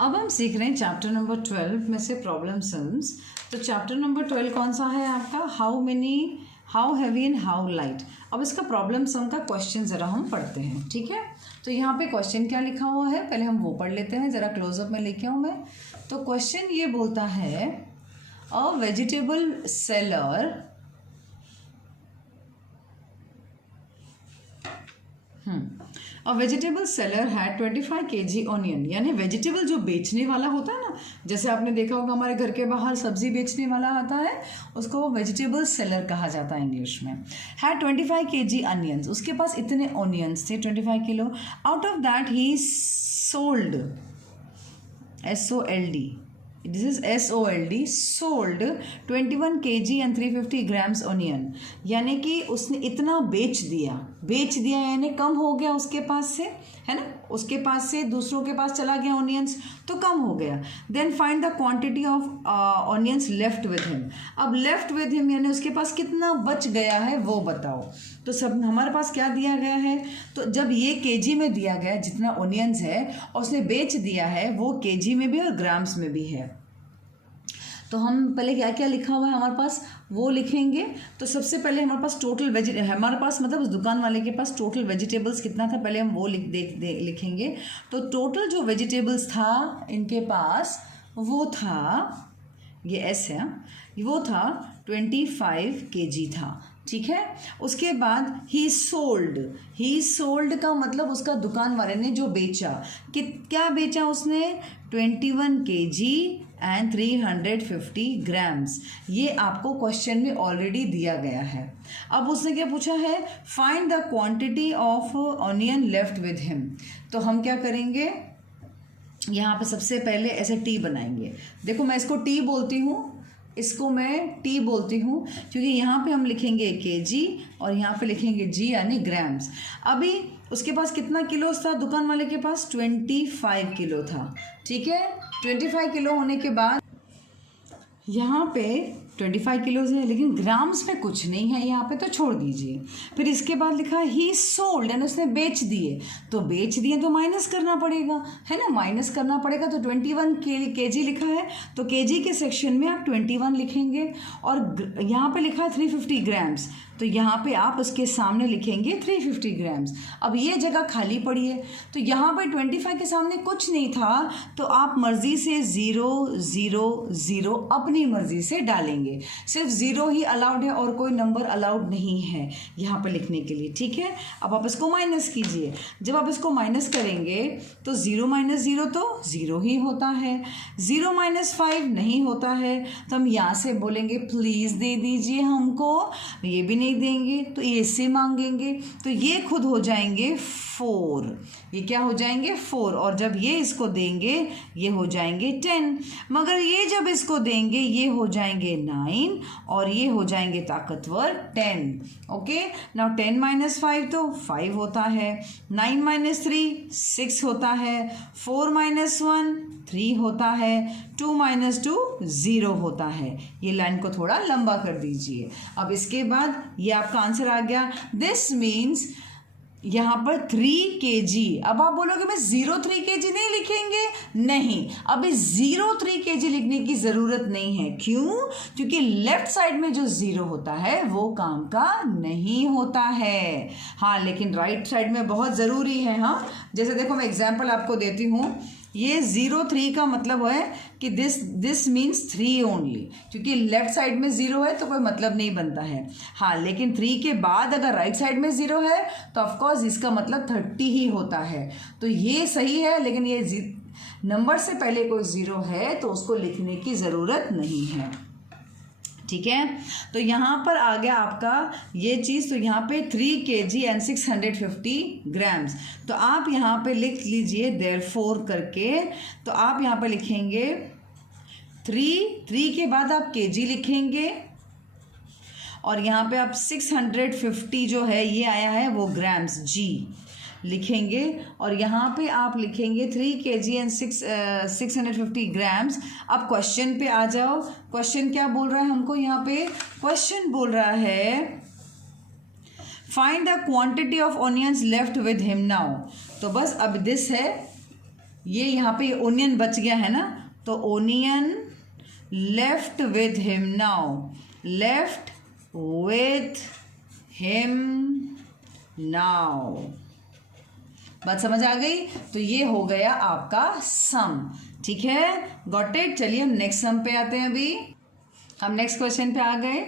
अब हम सीख रहे हैं चैप्टर नंबर 12 में से प्रॉब्लम सम्स। तो चैप्टर नंबर 12 कौन सा है आपका? How heavy and how light. अब इसका प्रॉब्लम सम का क्वेश्चन ज़रा हम पढ़ते हैं, ठीक है। तो यहाँ पे क्वेश्चन क्या लिखा हुआ है पहले हम वो पढ़ लेते हैं, ज़रा क्लोजअप में लेके आऊँ मैं। तो क्वेश्चन ये बोलता है अ वेजिटेबल सेलर और वेजिटेबल सेलर है 25 kg ऑनियन। यानी वेजिटेबल जो बेचने वाला होता है ना, जैसे आपने देखा होगा हमारे घर के बाहर सब्जी बेचने वाला आता है, उसको वेजिटेबल सेलर कहा जाता है इंग्लिश में। है 25 kg अनियंस, उसके पास इतने ऑनियंस थे 25 kilo. Out of that he sold, SOLD, this is SOLD, sold 21 kg and 350 grams onion. यानी कि उसने इतना बेच दिया यानी कम हो गया उसके पास से, है ना, उसके पास से दूसरों के पास चला गया ऑनियंस तो कम हो गया। Then find the quantity of onions left with him. अब लेफ्ट विद हिम यानी उसके पास कितना बच गया है वो बताओ। तो सब हमारे पास क्या दिया गया है, तो जब ये केजी में दिया गया जितना ऑनियंस है और उसने बेच दिया है वो केजी में भी और ग्राम्स में भी है। तो हम पहले क्या क्या लिखा हुआ है हमारे पास वो लिखेंगे। तो सबसे पहले हमारे पास टोटल हमारे पास मतलब उस दुकान वाले के पास टोटल वेजिटेबल्स कितना था पहले हम वो लिखेंगे। तो टोटल जो वेजिटेबल्स था इनके पास वो था, ये S है, वो था 25 kg था, ठीक है। उसके बाद ही सोल्ड का मतलब उसका दुकान वाले ने जो बेचा, क्या बेचा उसने? 21 kg एंड 350 ग्राम्स। ये आपको क्वेश्चन में ऑलरेडी दिया गया है। अब उसने क्या पूछा है? Find the quantity of onion left with him. तो हम क्या करेंगे, यहाँ पे सबसे पहले ऐसे टी बनाएंगे। देखो मैं इसको टी बोलती हूँ, इसको मैं टी बोलती हूँ क्योंकि यहाँ पे हम लिखेंगे केजी और यहाँ पे लिखेंगे जी यानी ग्राम्स। अभी उसके पास कितना किलो था दुकान वाले के पास? 25 किलो था, ठीक है। 25 किलो होने के बाद यहाँ पे 25 किलोज है लेकिन ग्राम्स में कुछ नहीं है यहाँ पे, तो छोड़ दीजिए। फिर इसके बाद लिखा ही सोल्ड यानी उसने बेच दिए, तो बेच दिए तो माइनस करना पड़ेगा, है ना, माइनस करना पड़ेगा। तो 21 kg लिखा है तो kg के सेक्शन में आप 21 लिखेंगे और यहाँ पे लिखा है 350 ग्राम्स, तो यहाँ पे आप उसके सामने लिखेंगे 350 ग्राम्स। अब ये जगह खाली पड़ी है तो यहाँ पे 25 के सामने कुछ नहीं था, तो आप मर्जी से 0 0 0 अपनी मर्जी से डालेंगे। सिर्फ 0 ही अलाउड है और कोई नंबर अलाउड नहीं है यहाँ पे लिखने के लिए, ठीक है। अब आप इसको माइनस कीजिए। जब आप इसको माइनस करेंगे तो 0 - 0 तो 0 ही होता है, 0 - 5 नहीं होता है। तो हम यहाँ से बोलेंगे प्लीज़ दे दीजिए हमको, ये भी नहीं देंगे तो ये से मांगेंगे, तो ये खुद हो जाएंगे 4। ये क्या हो जाएंगे? 4। और जब ये इसको देंगे ये हो जाएंगे 10, मगर ये जब इसको देंगे ये हो जाएंगे 9 और ये हो जाएंगे ताकतवर 10। ओके, नाउ 10 - 5 तो 5 होता है, 9 - 3 6 होता है, 4 - 1 3 होता है, 2 - 2 0 होता है। ये लाइन को थोड़ा लंबा कर दीजिए। अब इसके बाद ये आपका आंसर आ गया। दिस मीन्स यहाँ पर 3 kg। अब आप बोलोगे मैं 0.3 kg नहीं लिखेंगे, नहीं, अभी 0.3 kg लिखने की ज़रूरत नहीं है। क्यों? क्योंकि लेफ्ट साइड में जो 0 होता है वो काम का नहीं होता है, हाँ, लेकिन राइट साइड में बहुत ज़रूरी है। हाँ, जैसे देखो मैं एग्जाम्पल आपको देती हूँ, ये 0.3 का मतलब है कि दिस मीन्स 3 ओनली, क्योंकि लेफ्ट साइड में 0 है तो कोई मतलब नहीं बनता है। हाँ, लेकिन 3 के बाद अगर राइट साइड में 0 है तो ऑफकोर्स इसका मतलब 30 ही होता है। तो ये सही है, लेकिन ये नंबर से पहले कोई 0 है तो उसको लिखने की ज़रूरत नहीं है, ठीक है। तो यहाँ पर आ गया आपका ये चीज़। तो यहाँ पे 3 kg एंड 650 ग्राम्स। तो आप यहाँ पे लिख लीजिए therefore करके। तो आप यहाँ पे लिखेंगे 3 के बाद आप kg लिखेंगे और यहाँ पे आप 650 जो है ये आया है वो ग्राम्स G लिखेंगे और यहाँ पे आप लिखेंगे 3 kg एंड 650 ग्राम्स। अब क्वेश्चन पे आ जाओ। क्वेश्चन क्या बोल रहा है हमको? यहाँ पे क्वेश्चन बोल रहा है find the quantity of onions left with him now. तो बस अब दिस है, ये यहाँ पे ओनियन बच गया है ना, तो onion left with him now, left with him now. बात समझ आ गई? तो ये हो गया आपका सम। ठीक है, गॉट इट। चलिए हम नेक्स्ट सम पे आते हैं। अभी हम नेक्स्ट क्वेश्चन पे आ गए।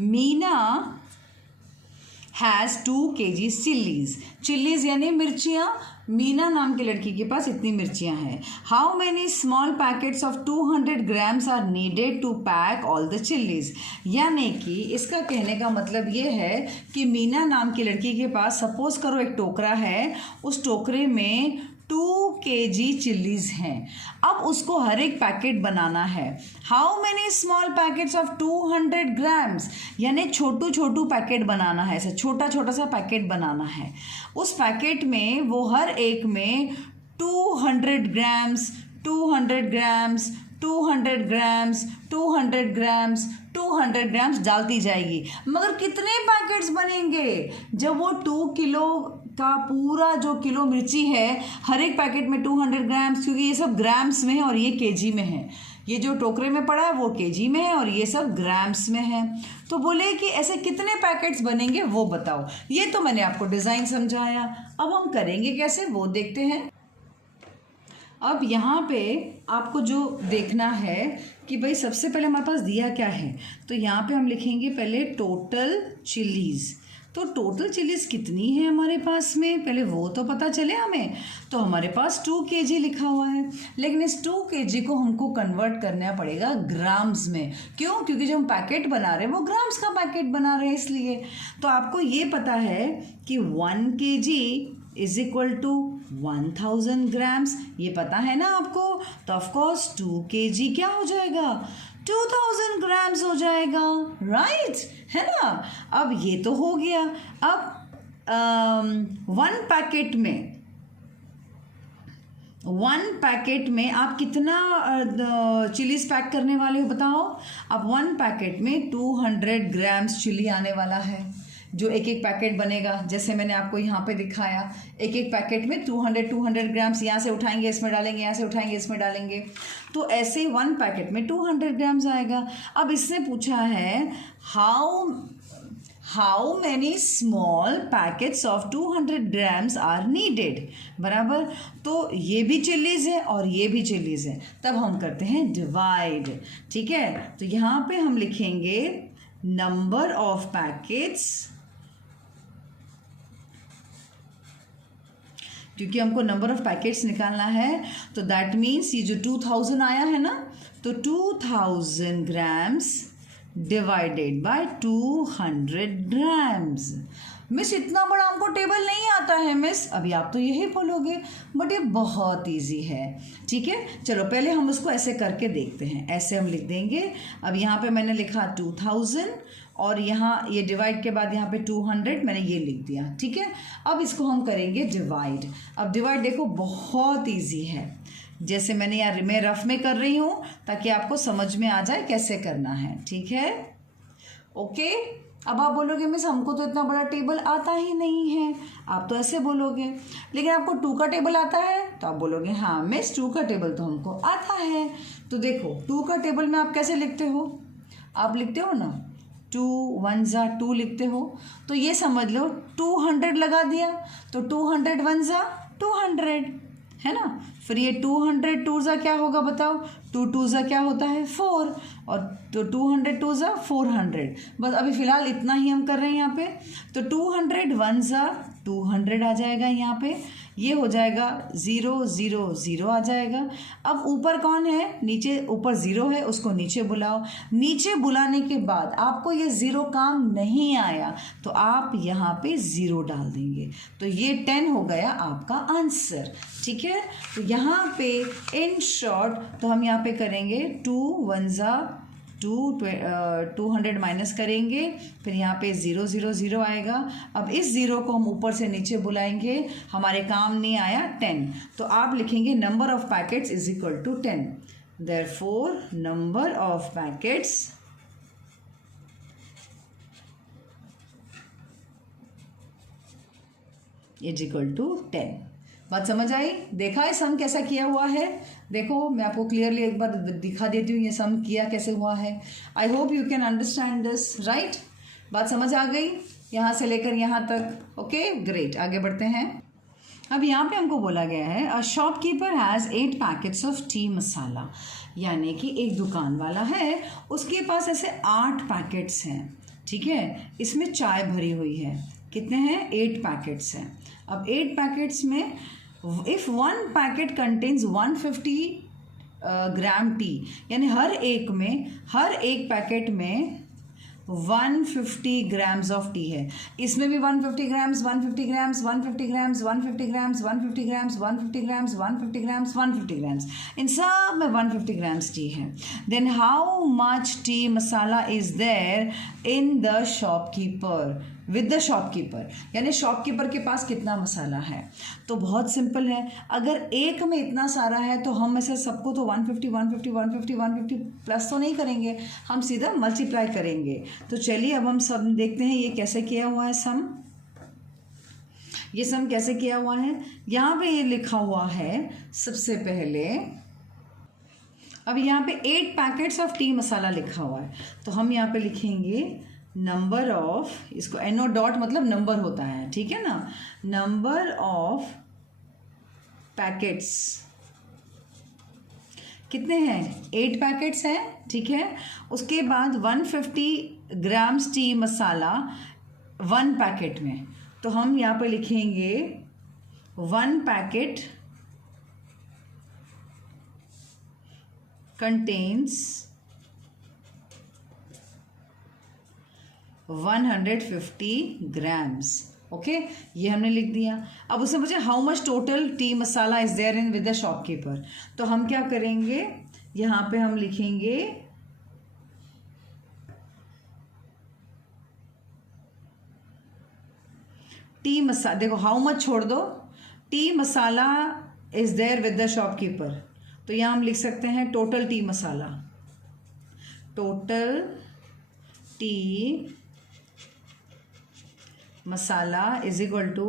Meena has 2 kg chillies. Chillies यानी मिर्चियाँ। मीना नाम की लड़की के पास इतनी मिर्चियाँ हैं। How many small packets of 200 grams are needed to pack all the chillies. यानी कि इसका कहने का मतलब ये है कि मीना नाम की लड़की के पास सपोज करो एक टोकरा है, उस टोकरे में 2 kg चिल्लीज हैं। अब उसको हर एक पैकेट बनाना है। How many small packets of 200 grams, यानी छोटू छोटू पैकेट बनाना है, ऐसा छोटा छोटा सा पैकेट बनाना है। उस पैकेट में वो हर एक में 200 grams 200 grams 200 grams 200 grams 200 grams डालती जाएगी। मगर कितने पैकेट्स बनेंगे? जब वो 2 किलो का पूरा जो किलो मिर्ची है, हर एक पैकेट में 200 ग्राम्स, क्योंकि ये सब ग्राम्स में है और ये केजी में है। ये जो टोकरे में पड़ा है वो केजी में है और ये सब ग्राम्स में है। तो बोले कि ऐसे कितने पैकेट्स बनेंगे वो बताओ। ये तो मैंने आपको डिज़ाइन समझाया, अब हम करेंगे कैसे वो देखते हैं। अब यहाँ पे आपको जो देखना है कि भाई सबसे पहले हमारे पास दिया क्या है, तो यहाँ पे हम लिखेंगे पहले टोटल चिलीज़। तो टोटल चिलीज़ कितनी है हमारे पास में, पहले वो तो पता चले हमें। तो हमारे पास 2 kg लिखा हुआ है, लेकिन इस 2 kg को हमको कन्वर्ट करना पड़ेगा ग्राम्स में। क्यों? क्योंकि जो हम पैकेट बना रहे हैं वो ग्राम्स का पैकेट बना रहे हैं, इसलिए। तो आपको ये पता है कि 1 kg is equal to 1000 grams, ये पता है ना आपको। तो ऑफकोर्स 2 kg क्या हो जाएगा, 2000 ग्राम्स हो जाएगा, राइट है ना। अब ये तो हो गया। अब 1 पैकेट में आप कितना चिलीज पैक करने वाले हो बताओ। अब 1 पैकेट में 200 ग्राम्स चिली आने वाला है, जो एक एक पैकेट बनेगा। जैसे मैंने आपको यहाँ पे दिखाया, एक एक पैकेट में 200 ग्राम्स यहाँ से उठाएंगे इसमें डालेंगे, यहाँ से उठाएंगे इसमें डालेंगे। तो ऐसे 1 पैकेट में 200 ग्राम्स आएगा। अब इसने पूछा है how many small packets of 200 grams are needed, बराबर। तो ये भी चिल्लीज़ है और ये भी चिल्लीज़ है, तब हम करते हैं डिवाइड। ठीक है, तो यहाँ पे हम लिखेंगे नंबर ऑफ पैकेट्स, क्योंकि हमको नंबर ऑफ पैकेट्स निकालना है। तो दैट मीन्स ये जो 2000 आया है ना, तो 2000 grams divided by 200 grams. Miss इतना बड़ा हमको टेबल नहीं आता है मिस, अभी आप तो यही बोलोगे, बट ये बहुत इजी है। ठीक है, चलो पहले हम उसको ऐसे करके देखते हैं। ऐसे हम लिख देंगे। अब यहाँ पे मैंने लिखा 2000 और यहाँ ये डिवाइड के बाद यहाँ पे 200 मैंने ये लिख दिया। ठीक है, अब इसको हम करेंगे डिवाइड। अब डिवाइड देखो बहुत ईजी है, जैसे मैंने यहाँ मैं रफ में कर रही हूँ ताकि आपको समझ में आ जाए कैसे करना है। ठीक है, ओके। अब आप बोलोगे मिस हमको तो इतना बड़ा टेबल आता ही नहीं है, आप तो ऐसे बोलोगे। लेकिन आपको 2 का टेबल आता है, तो आप बोलोगे हाँ मिस 2 का टेबल तो हमको आता है। तो देखो 2 का टेबल में आप कैसे लिखते हो, आप लिखते हो ना 2 1 जा 2 लिखते हो। तो ये समझ लो 200 लगा दिया, तो 200 1 जा 200 है ना। फिर ये 200 2 जा क्या होगा बताओ, 2 2 जा क्या होता है 4, और तो 200 2 जा 400। बस अभी फ़िलहाल इतना ही हम कर रहे हैं यहाँ पे। तो 200 1 जा 200 आ जाएगा यहाँ पे, ये हो जाएगा 0 0 0 आ जाएगा। अब ऊपर कौन है, नीचे ऊपर 0 है, उसको नीचे बुलाओ। नीचे बुलाने के बाद आपको ये 0 काम नहीं आया तो आप यहाँ पे 0 डाल देंगे, तो ये 10 हो गया आपका आंसर। ठीक है, तो यहाँ पे इन शॉर्ट तो हम यहाँ पे करेंगे 2 1 जा 200 माइनस करेंगे, फिर यहाँ पे 0 0 0 आएगा। अब इस 0 को हम ऊपर से नीचे बुलाएंगे, हमारे काम नहीं आया 10, तो आप लिखेंगे number of packets is equal to 10। Therefore number of packets is equal to 10। बात समझ आई? देखा है सम कैसा किया हुआ है? देखो मैं आपको क्लियरली एक बार दिखा देती हूँ ये सम किया कैसे हुआ है. I hope you can understand this, right? बात समझ आ गई यहाँ से लेकर यहाँ तक? Okay great. आगे बढ़ते हैं. अब यहाँ पे हमको बोला गया है a shopkeeper has 8 packets of tea masala, यानी कि एक दुकान वाला है, उसके पास ऐसे 8 पैकेट्स हैं. ठीक है, इसमें चाय भरी हुई है. कितने हैं? 8 पैकेट्स हैं. अब 8 पैकेट्स में if 1 packet contains 150 gram T, यानी हर एक पैकेट में 150 ग्राम्स ऑफ टी है. इसमें भी 150 grams, 150 grams, 150 grams, 150 grams, 150 grams, 150 grams, 150 grams, 150 grams, इन सब में 150 ग्राम्स टी है. Then how much tea masala is there in the shopkeeper, with the shopkeeper, यानी शॉपकीपर के पास कितना मसाला है. तो बहुत सिंपल है. अगर एक में इतना सारा है तो हम ऐसे सबको तो 150 150 150 150 प्लस तो नहीं करेंगे, हम सीधा मल्टीप्लाई करेंगे. तो चलिए अब हम सब देखते हैं ये कैसे किया हुआ है सम. ये सम कैसे किया हुआ है, यहाँ पे ये लिखा हुआ है सबसे पहले. अब यहाँ पे 8 पैकेट्स ऑफ टी मसाला लिखा हुआ है, तो हम यहाँ पे लिखेंगे नंबर ऑफ, इसको NO डॉट मतलब नंबर होता है, ठीक है ना. नंबर ऑफ पैकेट्स कितने हैं? 8 पैकेट्स हैं. ठीक है, उसके बाद 150 ग्राम्स टी मसाला 1 पैकेट में, तो हम यहाँ पे लिखेंगे 1 पैकेट कंटेन्स 150 ग्राम्स. ओके, ये हमने लिख दिया. अब उसने पूछा how much total tea masala is there in with the shopkeeper, तो हम क्या करेंगे, यहाँ पे हम लिखेंगे टी मसाला. देखो हाउ मच छोड़ दो, tea masala is there with the shopkeeper, तो यहाँ हम लिख सकते हैं total tea masala. Total tea masala is equal to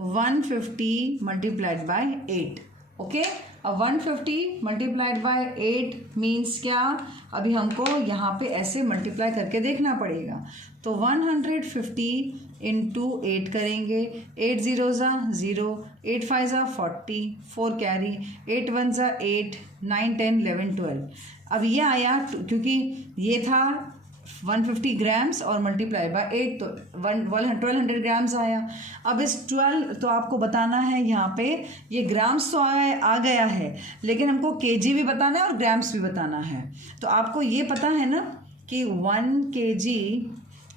150 multiplied by 8. Okay, अब 150 मल्टीप्लाइड बाय 8 मीन्स क्या, अभी हमको यहाँ पे ऐसे मल्टीप्लाई करके देखना पड़ेगा. तो 150 इंटू 8 करेंगे. 8 0 ज़ा 0, 8 5 ज़ा 40, 4 कैरी, 8 1 ज़ा 8, 9 10 11 12. अब ये आया क्योंकि ये था 150 ग्राम्स और मल्टीप्लाई बाय 8, तो 1200 ग्राम्स आया. अब इस 12 तो आपको बताना है यहाँ पे, ये ग्राम्स तो आ गया है, लेकिन हमको केजी भी बताना है और ग्राम्स भी बताना है. तो आपको ये पता है ना कि 1 kg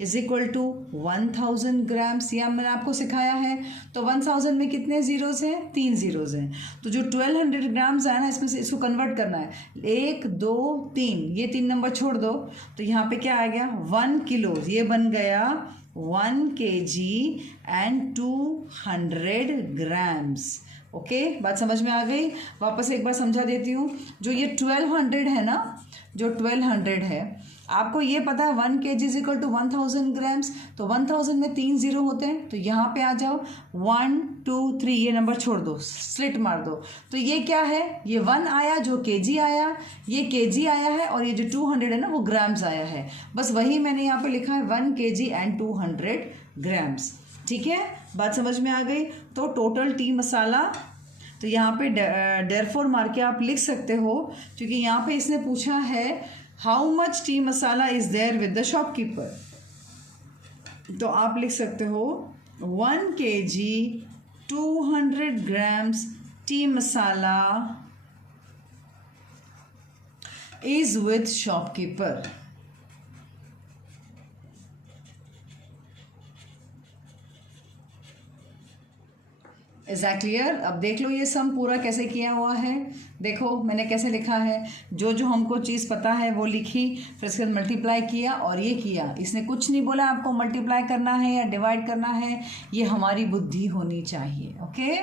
is equal to 1000 grams, ये मैंने आपको सिखाया है. तो 1000 में कितने ज़ीरोज़ हैं? 3 ज़ीरोज़ हैं. तो जो 1200 ग्राम्स है ना, इसमें से इसको कन्वर्ट करना है. 1 2 3, ये 3 नंबर छोड़ दो, तो यहाँ पे क्या आ गया 1 किलो. ये बन गया 1 kg एंड 200 ग्राम्स. ओके, बात समझ में आ गई? वापस एक बार समझा देती हूँ. जो ये 1200 है ना, जो 1200 है, आपको ये पता है 1 kg is equal to 1000 grams, तो 1000 में 3 ज़ीरो होते हैं. तो यहाँ पे आ जाओ 1 2 3, ये नंबर छोड़ दो, स्लिट मार दो. तो ये क्या है, ये 1 आया जो kg आया, ये kg आया है, और ये जो 200 है ना वो ग्राम्स आया है. बस वही मैंने यहाँ पे लिखा है 1 kg एंड 200 ग्राम्स. ठीक है, बात समझ में आ गई? तो टोटल टी मसाला, तो यहाँ पे देयरफॉर मार के आप लिख सकते हो, क्योंकि यहाँ पे इसने पूछा है how much tea masala is there with the shopkeeper. तो आप लिख सकते हो 1 kg 200 grams tea masala is with shopkeeper. Is that clear? अब देख लो ये सम पूरा कैसे किया हुआ है. देखो मैंने कैसे लिखा है, जो जो हमको चीज़ पता है वो लिखी, फिर उसके बाद मल्टीप्लाई किया और ये किया. इसने कुछ नहीं बोला आपको मल्टीप्लाई करना है या डिवाइड करना है, ये हमारी बुद्धि होनी चाहिए. ओके,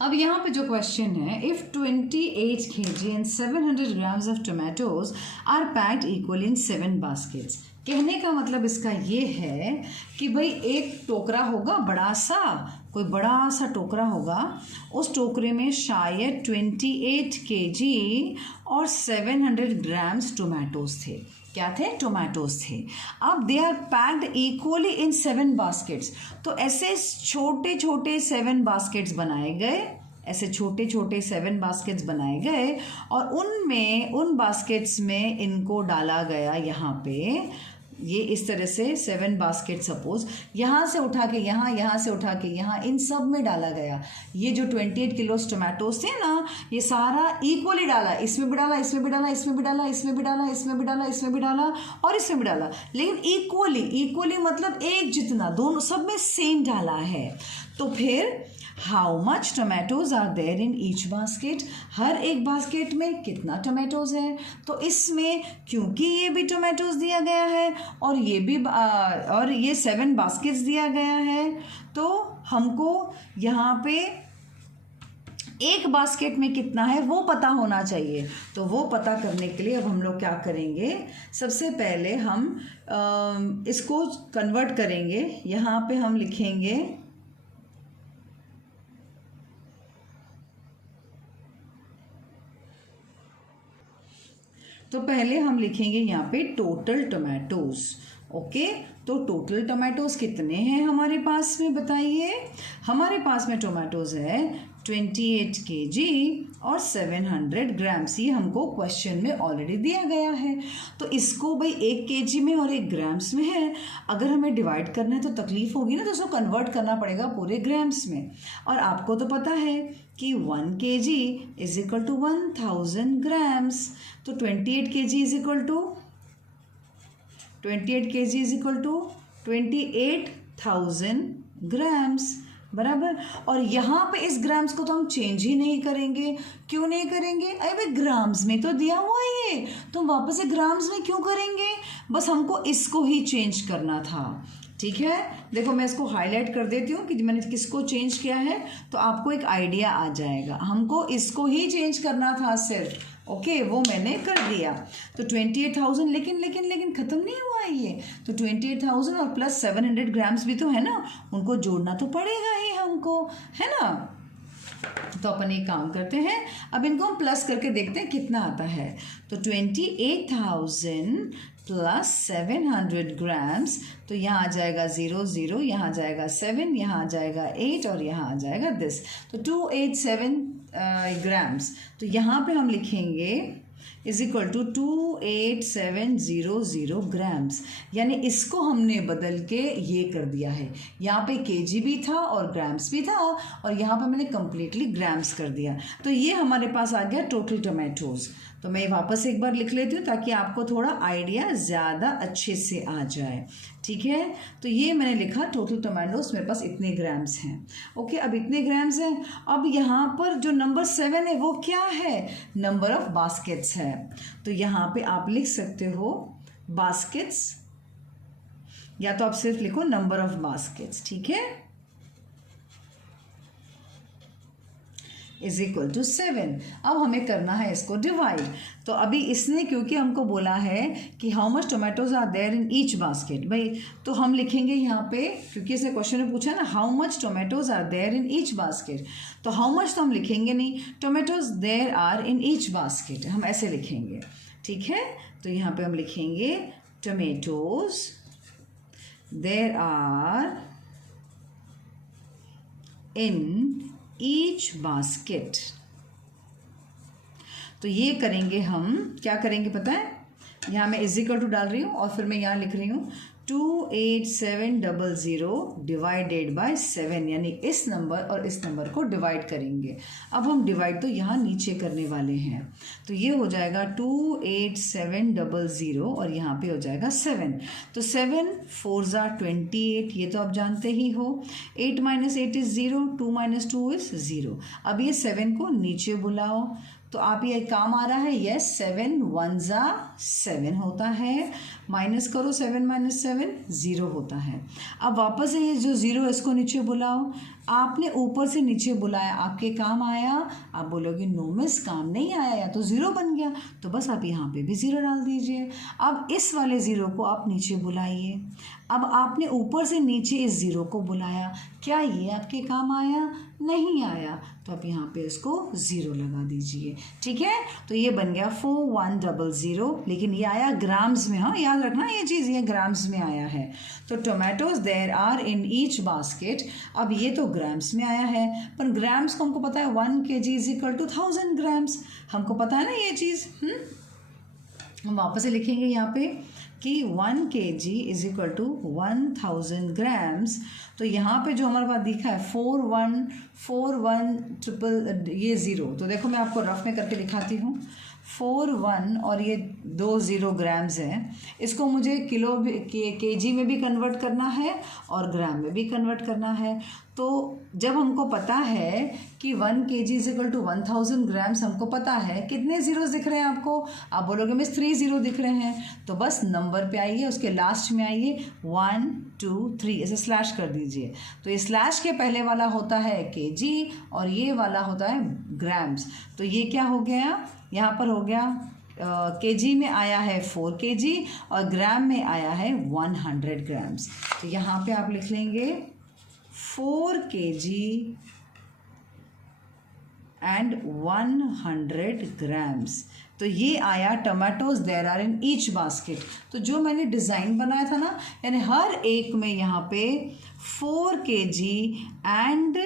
अब यहाँ पे जो क्वेश्चन है, if 28 kg and 700 grams of tomatoes are packed equal in 7 baskets. कहने का मतलब इसका ये है कि भाई एक टोकरा होगा बड़ा सा, कोई बड़ा सा टोकरा होगा, उस टोकरे में शायद 28 kg और 700 ग्राम्स टोमेटोज थे। क्या थे? टोमेटोज थे। अब they are packed equally in 7 baskets. तो ऐसे छोटे छोटे 7 बास्केट्स बनाए गए, ऐसे छोटे छोटे 7 बास्केट्स बनाए गए और उन बास्केट्स में इनको डाला गया। यहाँ पे ये इस तरह से 7 बास्केट सपोज यहाँ से उठा के यहाँ से उठा के यहाँ, इन सब में डाला गया। ये जो 28 किलो टोमेटोज थे ना, ये सारा इक्वली डाला, इसमें भी डाला, इसमें भी डाला, इसमें भी डाला, इसमें भी डाला, इसमें भी डाला, इसमें भी डाला और इसमें भी डाला, लेकिन इक्वली मतलब एक जितना, दोनों सब में सेम डाला है। तो फिर how much tomatoes are there in each basket, हर एक बास्केट में कितना टोमेटोज है। तो इसमें क्योंकि ये भी टोमेटोज दिया गया है और ये भी और ये 7 बास्केट्स दिया गया है, तो हमको यहाँ पे एक बास्केट में कितना है वो पता होना चाहिए। तो वो पता करने के लिए अब हम लोग क्या करेंगे, सबसे पहले हम इसको कन्वर्ट करेंगे। यहाँ पे हम लिखेंगे तो पहले हम लिखेंगे यहाँ पे टोटल टोमेटोज। ओके, तो टोटल टोमेटोज कितने हैं हमारे पास में बताइए। हमारे पास में टोमेटोज है 28 kg और 700 ग्राम्स। ये हमको क्वेश्चन में ऑलरेडी दिया गया है। तो इसको भाई 1 kg में और 1 ग्राम्स में है, अगर हमें डिवाइड करना है तो तकलीफ होगी ना, तो उसको कन्वर्ट करना पड़ेगा पूरे ग्राम्स में। और आपको तो पता है कि 1 kg is equal to 1000 grams. तो 28 kg is equal to 28,000 grams बराबर। और यहाँ पे इस ग्राम्स को तो हम चेंज ही नहीं करेंगे। क्यों नहीं करेंगे? अरे भाई ग्राम्स में तो दिया हुआ है ये, तो वापस से ग्राम्स में क्यों करेंगे? बस हमको इसको ही चेंज करना था। ठीक है, देखो मैं इसको हाईलाइट कर देती हूँ कि मैंने किसको चेंज किया है, तो आपको एक आइडिया आ जाएगा। हमको इसको ही चेंज करना था सिर्फ। ओके, वो मैंने कर दिया। तो 28,000, लेकिन ख़त्म नहीं हुआ है ये। तो 28,000 और प्लस 700 ग्राम्स भी तो है ना, उनको जोड़ना तो पड़ेगा ही हमको, है ना। तो अपन एक काम करते हैं, अब इनको हम प्लस करके देखते हैं कितना आता है। तो 28,000 प्लस 700 ग्राम्स, तो यहाँ आ जाएगा 0 0, यहाँ आ जाएगा 7, यहाँ आ जाएगा 8 और यहाँ आ जाएगा दिस। तो 287 ग्राम्स। तो यहाँ पे हम लिखेंगे इज इक्वल टू 28700 ग्राम्स, यानी इसको हमने बदल के ये कर दिया है। यहाँ पे केजी भी था और ग्राम्स भी था और यहाँ पे मैंने कम्प्लीटली ग्राम्स कर दिया। तो ये हमारे पास आ गया टोटल टोमेटोज़। तो मैं वापस एक बार लिख लेती हूँ ताकि आपको थोड़ा आइडिया ज़्यादा अच्छे से आ जाए। ठीक है, तो ये मैंने लिखा टोटल टोमेटोज़ मेरे पास इतने ग्राम्स हैं। ओके, अब इतने ग्राम्स हैं। अब यहाँ पर जो नंबर 7 है वो क्या है? नंबर ऑफ बास्केट्स है। तो यहाँ पे आप लिख सकते हो बास्केट्स, या तो आप सिर्फ लिखो नंबर ऑफ बास्केट्स। ठीक है, इज इक्वल टू 7। अब हमें करना है इसको डिवाइड। तो अभी इसने क्योंकि हमको बोला है कि how much tomatoes are there in each basket, भाई तो हम लिखेंगे यहाँ पे, क्योंकि इसने क्वेश्चन में पूछा ना how much tomatoes are there in each basket, तो हाउ मच तो हम लिखेंगे नहीं, tomatoes there are in each basket हम ऐसे लिखेंगे। ठीक है, तो यहाँ पे हम लिखेंगे tomatoes there are in each basket. तो ये करेंगे हम, क्या करेंगे पता है, यहाँ मैं इज इक्वल टू डाल रही हूँ और फिर मैं यहाँ लिख रही हूँ 28700 डिवाइडेड बाय 7, यानी इस नंबर और इस नंबर को डिवाइड करेंगे। अब हम डिवाइड तो यहाँ नीचे करने वाले हैं, तो ये हो जाएगा 28700 और यहाँ पे हो जाएगा 7। तो 7 4 ज़ा 28, ये तो आप जानते ही हो। 8 - 8 इज़ 0, 2 - 2 इज़ 0। अब ये 7 को नीचे बुलाओ, तो आप ये काम आ रहा है, यस 7 1 जा 7 होता है, माइनस करो 7 माइनस 7 0 होता है। अब वापस से ये जो 0 है इसको नीचे बुलाओ, आपने ऊपर से नीचे बुलाया, आपके काम आया, आप बोलोगे नो मिस काम नहीं आया, या तो 0 बन गया, तो बस आप यहाँ पे भी 0 डाल दीजिए। अब इस वाले 0 को आप नीचे बुलाइए, अब आपने ऊपर से नीचे इस 0 को बुलाया, क्या ये आपके काम आया? नहीं आया, तो आप यहाँ पे इसको 0 लगा दीजिए, ठीक है। तो ये बन गया 4100, लेकिन ये आया ग्राम्स में, हाँ याद रखना ये चीज़, ये ग्राम्स में आया है। तो tomatoes there are in each basket, अब ये तो ग्राम्स में आया है, पर ग्राम्स को हमको पता है 1 kg is equal to 1000 grams, हमको पता है ना ये चीज़। हम वापस से लिखेंगे यहाँ पे कि 1 kg is equal to 1000 grams. तो यहाँ पे जो हमारे पास दिखा है 4141 ये 0, तो देखो मैं आपको रफ में करके दिखाती हूँ। 41 और ये 20 ग्राम्स है, इसको मुझे किलो केजी में भी कन्वर्ट करना है और ग्राम में भी कन्वर्ट करना है। तो जब हमको पता है कि 1 kg is equal to 1000 grams, हमको पता है कितने ज़ीरोज़ दिख रहे हैं आपको, आप बोलोगे मिस 3 0 दिख रहे हैं, तो बस नंबर पे आइए, उसके लास्ट में आइए 1 2 3 ऐसे स्लैश कर दीजिए। तो ये स्लैश के पहले वाला होता है केजी और ये वाला होता है ग्राम्स। तो ये क्या हो गया, यहाँ पर हो गया केजी में आया है 4 kg और ग्राम में आया है 100 ग्राम्स। तो यहाँ पे आप लिख लेंगे 4 kg एंड 100 ग्राम्स। तो ये आया tomatoes there are in each basket. तो जो मैंने डिज़ाइन बनाया था ना, यानी हर एक में यहाँ पे 4 kg एंड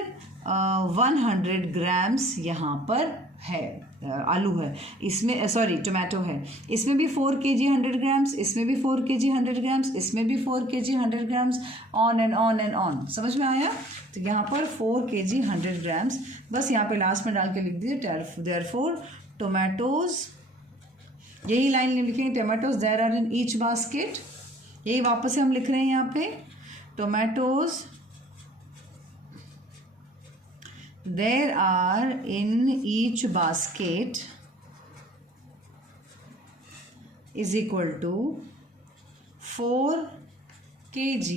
100 ग्राम्स यहाँ पर है, आलू है इसमें, सॉरी टोमेटो है, इसमें भी 4 kg 100 ग्राम्स, इसमें भी 4 kg 100 ग्राम्स, इसमें भी 4 kg 100 grams, on and on and on. समझ में आया? तो यहाँ पर 4 kg 100 ग्राम्स, बस यहाँ पे लास्ट में डाल के लिख दीजिए देयरफॉर टोमेटोज, यही लाइन लिखेंगे, tomatoes there are in each basket, यही वापस से हम लिख रहे हैं यहाँ पे tomatoes there are in each basket is equal to 4 kg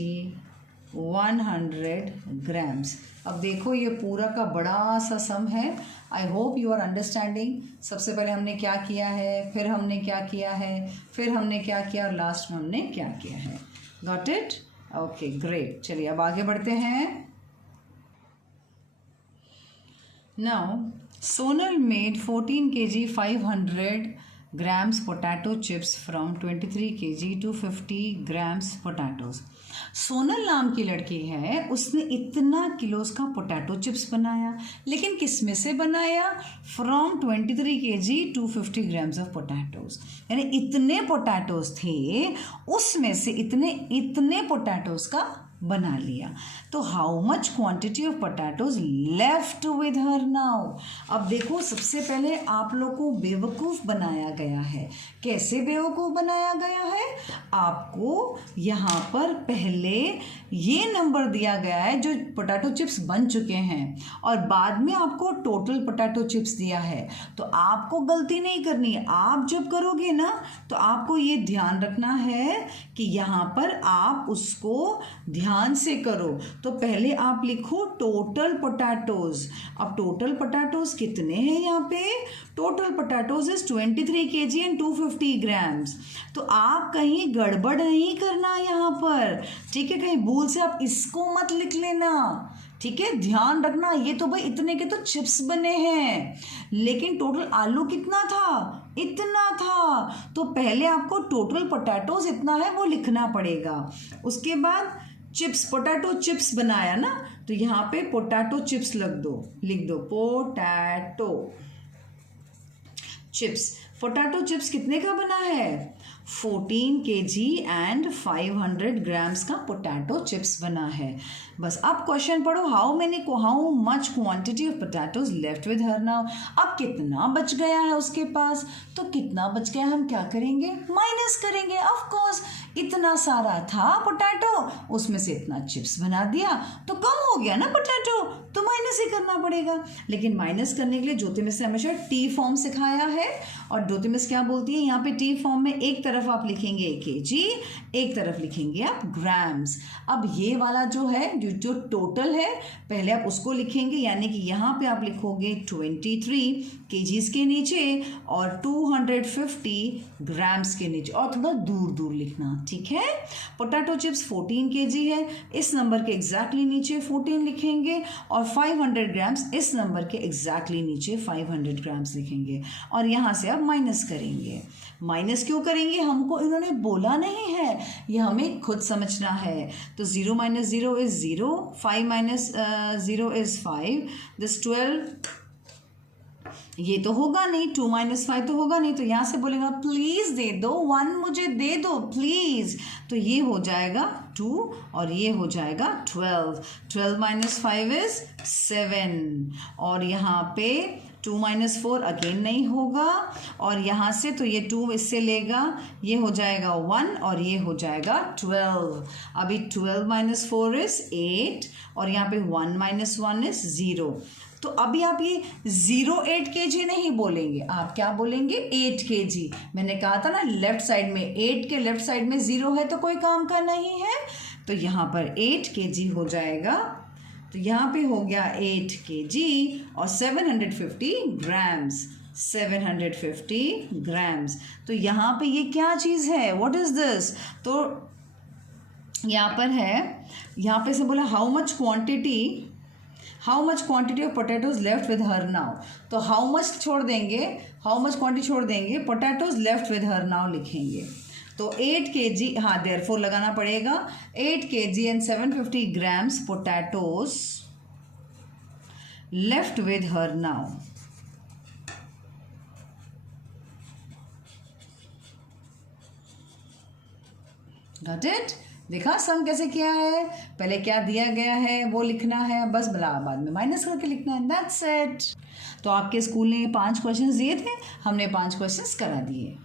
100 grams. अब देखो ये पूरा का बड़ा सा सम है। I hope you are understanding. सबसे पहले हमने क्या किया है, फिर हमने क्या किया है, फिर हमने क्या किया और लास्ट में हमने क्या किया है। Got it? Okay great. चलिए अब आगे बढ़ते हैं। Now, Sonal made 14 kg 500 grams potato chips from 23 kg to 50 grams potatoes. Sonal नाम की लड़की है, उसने इतना किलोस का पोटैटो चिप्स बनाया, लेकिन किस में से बनाया? From 23 kg to 50 grams of potatoes. यानी इतने पोटैटोज थे, उसमें से इतने पोटैटोज का बना लिया। तो how much quantity of potatoes left with her now. अब देखो, सबसे पहले आप लोग को बेवकूफ़ बनाया गया है। कैसे बेवकूफ़ बनाया गया है? आपको यहाँ पर पहले ये नंबर दिया गया है जो पोटैटो चिप्स बन चुके हैं, और बाद में आपको टोटल पोटैटो चिप्स दिया है। तो आपको गलती नहीं करनी है। आप जब करोगे ना, तो आपको ये ध्यान रखना है कि यहाँ पर आप उसको ध्यान से करो। तो पहले आप लिखो टोटल पोटैटोज। अब टोटल पोटैटोज कितने हैं यहाँ पे? Total potatoes is 23 kg and 250 grams. तो आप कहीं गड़बड़ नहीं करना यहाँ पर, ठीक है? कहीं भूल से आप इसको मत लिख लेना, ठीक है? ध्यान रखना। ये तो भाई इतने के तो चिप्स बने हैं, लेकिन टोटल आलू कितना था? इतना था। तो पहले आपको टोटल पोटैटोज इतना है वो लिखना पड़ेगा। उसके बाद चिप्स, पोटैटो चिप्स बनाया ना, तो यहाँ पे पोटैटो चिप्स लिख दो पोटैटो चिप्स। पोटैटो चिप्स कितने का बना है? 14 kg एंड 500 ग्राम्स का पोटैटो चिप्स बना है। बस अब क्वेश्चन पढ़ो, how much quantity of potatoes left with her now. अब कितना बच गया है उसके पास? तो कितना बच गया हम क्या करेंगे? माइनस करेंगे। ऑफ कोर्स इतना सारा था पोटैटो, उसमें से इतना चिप्स बना दिया तो कम हो गया ना पोटैटो, तो माइनस ही करना पड़ेगा। लेकिन माइनस करने के लिए ज्योति मिस ने हमेशा टी फॉर्म सिखाया है, और ज्योति मिस क्या बोलती है यहाँ पे टी फॉर्म में एक तरफ आप लिखेंगे केजी, एक तरफ लिखेंगे आप ग्राम्स। अब ये वाला जो है जो टोटल है पहले आप उसको लिखेंगे, यानी कि यहाँ पे आप लिखोगे 23 केजीज के नीचे और 250 ग्राम्स के नीचे, और थोड़ा दूर दूर लिखना, ठीक है। पोटैटो चिप्स 14 केजी है, इस नंबर के एग्जैक्टली नीचे 14 लिखेंगे, और 500 ग्राम्स इस नंबर के एग्जैक्टली नीचे 500 ग्राम्स लिखेंगे, और यहाँ से आप माइनस करेंगे। माइनस क्यों करेंगे, हमको इन्होंने बोला नहीं है, ये हमें खुद समझना है। तो 0 - 0 इज 0, 5 - 0 इज 5, दिस 12 ये तो होगा नहीं, 2 - 5 तो होगा नहीं, तो यहाँ से बोलेगा प्लीज़ दे दो 1, मुझे दे दो प्लीज़, तो ये हो जाएगा 2 और ये हो जाएगा 12। 12 - 5 इज 7, और यहाँ पे 2 - 4 अगेन नहीं होगा, और यहाँ से तो ये 2 इससे लेगा, ये हो जाएगा 1 और ये हो जाएगा 12। अभी 12 - 4 इज 8, और यहाँ पे 1 - 1 इज 0। तो अभी आप ये 08 kg नहीं बोलेंगे, आप क्या बोलेंगे 8 kg। मैंने कहा था ना लेफ्ट साइड में 8 के लेफ्ट साइड में 0 है तो कोई काम का नहीं है, तो यहाँ पर 8 kg हो जाएगा। तो यहाँ पे हो गया 8 kg और 750 ग्राम्स, 750 ग्राम्स। तो यहाँ पे ये क्या चीज़ है, व्हाट इज़ दिस। तो यहाँ पर है, यहाँ पे से बोला how much quantity of potatoes left with her now. तो हाउ मच छोड़ देंगे, हाउ मच क्वांटिटी छोड़ देंगे, potatoes left with her now लिखेंगे। तो 8 kg, हाँ देयरफॉर लगाना पड़ेगा, 8 kg and 750 grams potatoes left with her now. Got it. देखा सम कैसे किया है, पहले क्या दिया गया है वो लिखना है, बस बाद में माइनस करके लिखना है, दैट्स इट। तो आपके स्कूल ने 5 क्वेश्चंस दिए थे, हमने 5 क्वेश्चंस करा दिए।